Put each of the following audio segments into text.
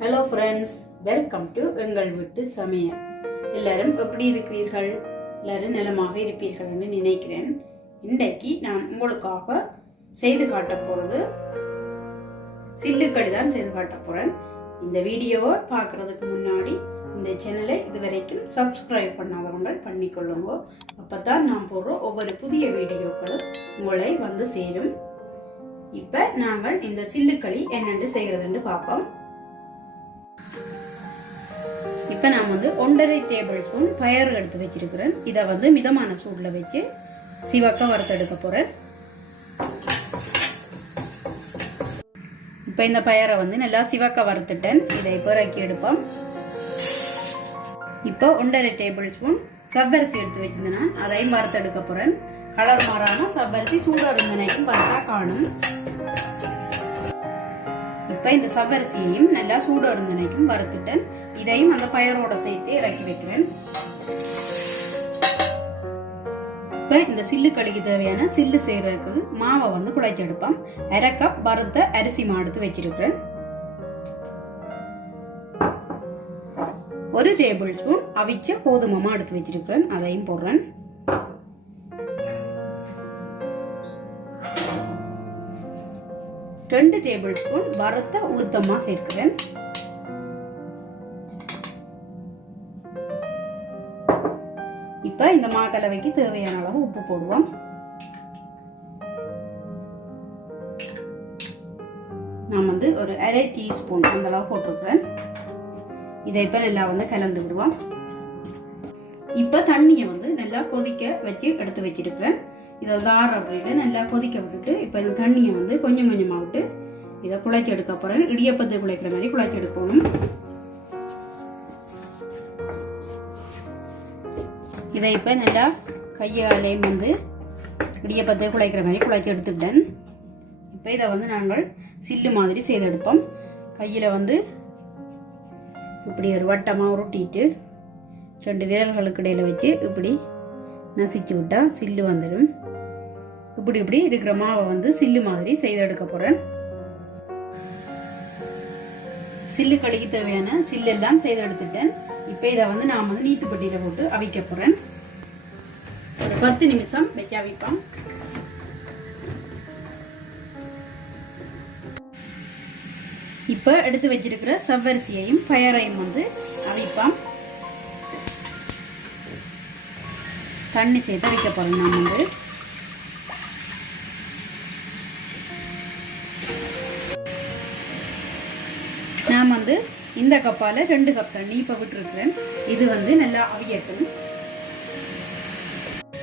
Hello friends, welcome to Enkal Veeddu Samayal. எல்லாரும் எப்படி இருக்கிறீர்கள்? எல்லாரும் நலமாக இருப்பீர்கள் என்று நினைக்கிறேன். இன்றைக்கு நான் உங்களுக்காக செய்து காட்ட போறது சில்லுக்களி தான் செய்து காட்ட போறேன். இந்த வீடியோவை பார்க்கறதுக்கு முன்னாடி இந்த சேனலை இதுவரைக்கும் சப்ஸ்கிரைப் பண்ணாதவங்க பண்ணிக்கொள்ளுங்க. அப்பதான் நான் போடுற ஒவ்வொரு புதிய வீடியோக்களும் உங்களை வந்து சேரும். இப்ப நாங்கள் இந்த சில்லுக்களி என்னென்று செய்யறதுன்னு பார்ப்போம். இப்போ நான் 1.5 டேபிள் ஸ்பூன் பயறு எடுத்து வச்சிருக்கிறேன். இதை மிதமான சூடில் வச்சு சிவக்க வறுத்தெடுக்க போகிறேன். இப்போ இந்த பயரை நல்லா சிவக்க வறுத்துட்டேன். இதை இப்போ இறக்கி எடுப்போம். இப்போ 1.5 டேபிள் ஸ்பூன் சவ்வரிசி எடுத்து வச்சிருந்தேன்னா அதையும் வறுத்தெடுக்க போகிறேன். கலர் மாறாமல் சவ்வரிசி சூடாக இருந்தனைக்கும் பார்த்தா காணும். இப்போ இந்த சவ்வரிசியையும் நல்லா சூடாக இருந்தனைக்கும் வறுத்துட்டேன். இதையும் அந்த பயரோட சேர்த்து இறக்கி வைக்கிறேன். இப்போ இந்த சில்லுக்களிக்கு தேவையான சில்லு செய்யறதுக்கு மாவை குழைச்சி எடுப்போம். 1/2 கப் வறுத்த அரிசி மாவு எடுத்து வச்சிருக்கிறேன். 1 டேபிள் ஸ்பூன் அவிச்ச கோதுமை மாவு எடுத்து வச்சிருக்கிறேன். அதையும் போடுறேன். 2 டேபிள் ஸ்பூன் வறுத்த உளுத்தமா சேர்க்கிறேன். இப்ப இந்த மாக்கலவைக்கு தேவையான அளவு உப்பு போடுவோம். நான் ஒரு 1/2 டீஸ்பூன் அந்த அளவு போட்டிருக்கிறேன். இதை இப்ப நல்லா கலந்து விடுவோம். இப்ப தண்ணியை நல்லா கொதிக்க வச்சு எடுத்து வச்சிருக்கிறேன். இதை அப்படியே நல்லா கொதிக்க விட்டுட்டு இப்போ இந்த தண்ணியை கொஞ்சம் கொஞ்சமாக விட்டு இதை குழைச்சி எடுக்க போகிறேன். இடியப்பத்தை குழைக்கிற மாதிரி குழைச்சி எடுக்கணும். இதை இப்போ நல்லா கையாலையும் இடியப்பத்தை குழைக்கிற மாதிரி குழைச்சி எடுத்துக்கிட்டேன். இப்போ இதை நாங்கள் சில்லு மாதிரி செய்து எடுப்போம். கையில் இப்படி ஒரு வட்டமாக உருட்டிட்டு 2 விரல்களுக்கு இடையில வச்சு இப்படி நசிச்சு விட்டா சில்லு வந்துடும். இப்படி இப்படி இருக்கிற மாவை சில்லு மாதிரி செய்து எடுக்க போறேன். சில்லு கடிக்கு தேவையான சில்லு எல்லாம் செய்து எடுத்துட்டேன். இப்போ இதை நான் நீத்துப்பட்டியில போட்டு அவிக்க போறேன். ஒரு 10 நிமிஷம் வச்சு அவிப்போம். இப்போ எடுத்து வச்சிருக்கிற சவ்வரிசியையும் பயரையும் அவிப்போம். தண்ணி சேர்த்து வைக்க போறேன். நான் இந்த கப்பால 2 கப் தண்ணி இப்ப விட்டுருக்கிறேன். இது நல்லா அவியட்டும்.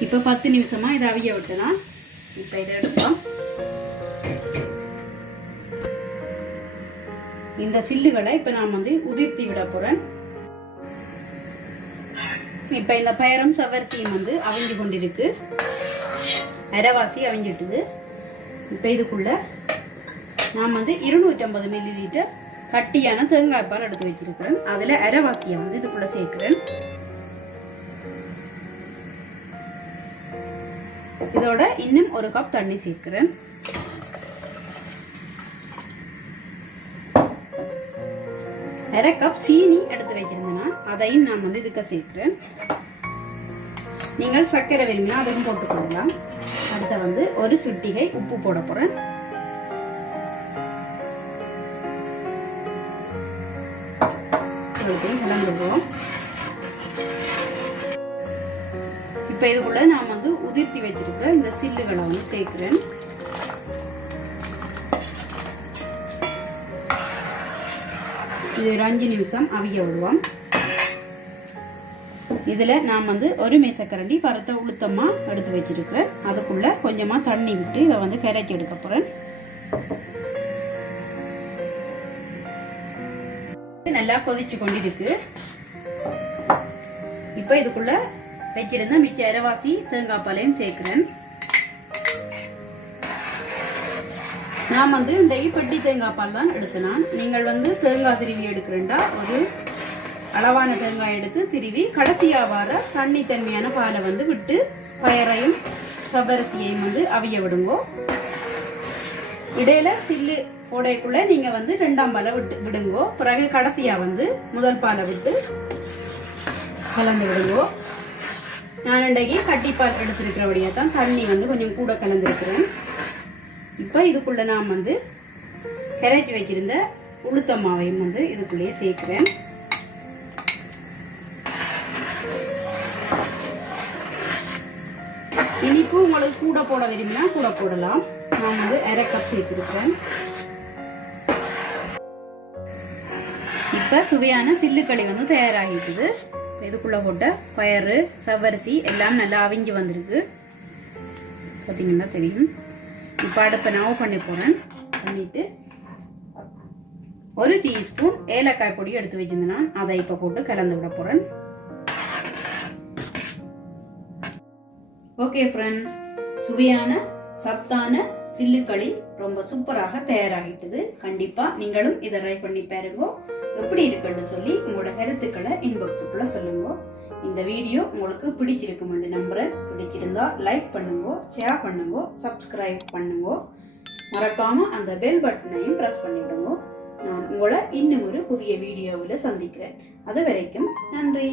இப்ப 10 நிமிஷமா இதை அவிய விட்டுதான். இப்ப இதை எடுப்போம். இந்த சில்லுகளை இப்ப நான் உதிர்த்தி விட போறேன். இப்ப இந்த பயரும் சவரிசியும் அவிஞ்சு கொண்டிருக்கு. அரைவாசி அவிஞ்சிட்டுது. இப்ப இதுக்குள்ள நான் 250 மில்லிலிட்டர் கட்டியான தேங்காய் பால் எடுத்து வச்சிருக்கிறேன். அதுல அரைவாசியை இதுக்குள்ள சேர்க்கிறேன். இதோட இன்னும் 1 கப் தண்ணி சேர்க்கிறேன். அரை கப் சீனி எடுத்து வச்சிருந்தேன்னா அதையும் நான் இதுக்கு சேர்க்கிறேன். நீங்கள் சர்க்கரை விரும்பினா அதையும் போட்டுக்கொள்ளலாம். அடுத்த ஒரு சிட்டிகை உப்பு போட போறேன். கலந்துடுவோம். இப்ப இதுக்குள்ள நான் உதிர்த்தி வச்சிருக்கிற இந்த சில்லுகளை சேர்க்கிறேன். இது ஒரு 5 நிமிஷம் அவிய விடுவோம். இதுல நான் 1 மேசக்கரண்டி பருத்த உளுத்தமா எடுத்து வச்சிருக்கிறேன். அதுக்குள்ள கொஞ்சமா தண்ணி விட்டு இதை கரைச்சி எடுக்க போறேன். நல்லா கொதிச்சு கொண்டிருக்கு. இப்ப இதுக்குள்ள வச்சிருந்த மிச்ச அரைவாசி தேங்காய் பாலையும் சேர்க்கிறேன். நான் இந்த பெட்டி தேங்காய் பால் தான் எடுத்தேன். நீங்கள் தேங்காய் திருவி எடுக்கிறேன்டா ஒரு அளவான தேங்காய் எடுத்து திருவி கடைசியா வர தண்ணி தன்மையான பாலை விட்டு பயரையும் சவ்வரிசியையும் அவிய விடுங்கோ. இடையில சில்லு போடைக்குள்ள நீங்க வந்து 2ஆம் பாலை விடுங்கோ. பிறகு கடைசியா வந்து முதல் பாலை விட்டு கலந்து விடுங்கோ. நான் இன்றைக்கு கட்டிப்பால் எடுத்திருக்கிறபடியா தான் தண்ணி வந்து கொஞ்சம் கூட கலந்துருக்கிறேன். இப்போ இதுக்குள்ள நான் வந்து கரைச்சி வச்சிருந்த உளுத்த மாவையும் வந்து இதுக்குள்ளேயே சேர்க்கிறேன். இனிப்பு உங்களுக்கு கூட போட விரும்பினா கூட போடலாம். நான் வந்து 1/2 கப் சேர்த்துருக்கிறேன். இப்போ சுவையான சில்லுக்களி வந்து தயாராகிட்டுது. இதுக்குள்ள போட்ட பயறு சவ்வரிசி எல்லாம் நல்லா அவிஞ்சு வந்திருக்கு. பார்த்தீங்கன்னா தெரியும். இப்போ அடுப்பை நான் ஆஃப் பண்ணி போகிறேன். பண்ணிட்டு 1 டீஸ்பூன் ஏலக்காய் பொடி எடுத்து வச்சிருந்தேன். அதை இப்போ போட்டு கலந்து விட போகிறேன். ஓகே ஃப்ரெண்ட்ஸ், சுவையான சத்தான சில்லுக்களி ரொம்ப சூப்பராக தயாராகிட்டது. கண்டிப்பா நீங்களும் இதை ட்ரை பண்ணி பாருங்க. எப்படி இருக்குன்னு சொல்லி உங்களோட கருத்துக்களை இன்பாக்ஸுக்குள்ள சொல்லுங்க. இந்த வீடியோ உங்களுக்கு பிடிச்சிருக்குமென்று நம்புறேன். பிடிச்சிருந்தா லைக் பண்ணுங்க, ஷேர் பண்ணுங்க, சப்ஸ்கிரைப் பண்ணுங்க. மறக்காம அந்த பெல் பட்டனையும் பிரஸ் பண்ணிவிடுங்க. நான் உங்களை இன்னும் ஒரு புதிய வீடியோவில் சந்திக்கிறேன். அது வரைக்கும் நன்றி.